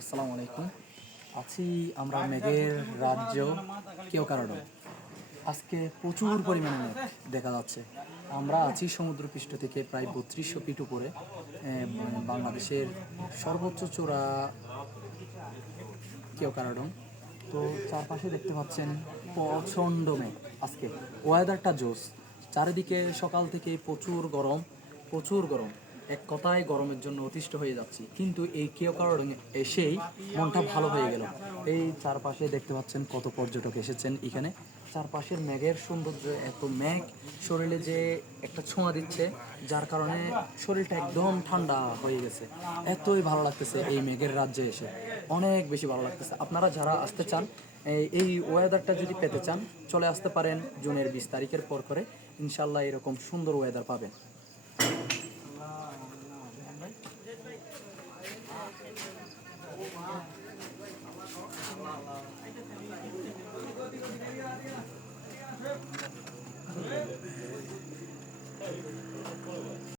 আসসালামু আলাইকুম। আছি আমরা মেঘের রাজ্য কেওক্যারাডো। আজকে প্রচুর পরিমাণে মেঘ দেখা যাচ্ছে। আমরা আছি সমুদ্রপৃষ্ঠ থেকে প্রায় ৩২০০ ফিট উপরে, বাংলাদেশের সর্বোচ্চ চূড়া কেওক্যারাডো। তো চারপাশে দেখতে পাচ্ছেন প্রচণ্ড মেঘ। আজকে ওয়েদারটা জোস, চারিদিকে সকাল থেকে প্রচুর গরম, প্রচুর গরম। এক কথায় গরমের জন্য অতিষ্ঠ হয়ে যাচ্ছি, কিন্তু এই কেওক্যারাডো এসেই মনটা ভালো হয়ে গেল। এই চারপাশে দেখতে পাচ্ছেন কত পর্যটক এসেছেন এখানে। চারপাশের মেঘের সৌন্দর্য, এত মেঘ শরীরে যে একটা ছোঁয়া দিচ্ছে, যার কারণে শরীরটা একদম ঠান্ডা হয়ে গেছে। এতই ভালো লাগতেছে এই মেঘের রাজ্যে এসে, অনেক বেশি ভালো লাগতেছে। আপনারা যারা আসতে চান, এই ওয়েদারটা যদি পেতে চান, চলে আসতে পারেন জুনের 20 তারিখের পর করে। ইনশাল্লাহ এরকম সুন্দর ওয়েদার পাবেন।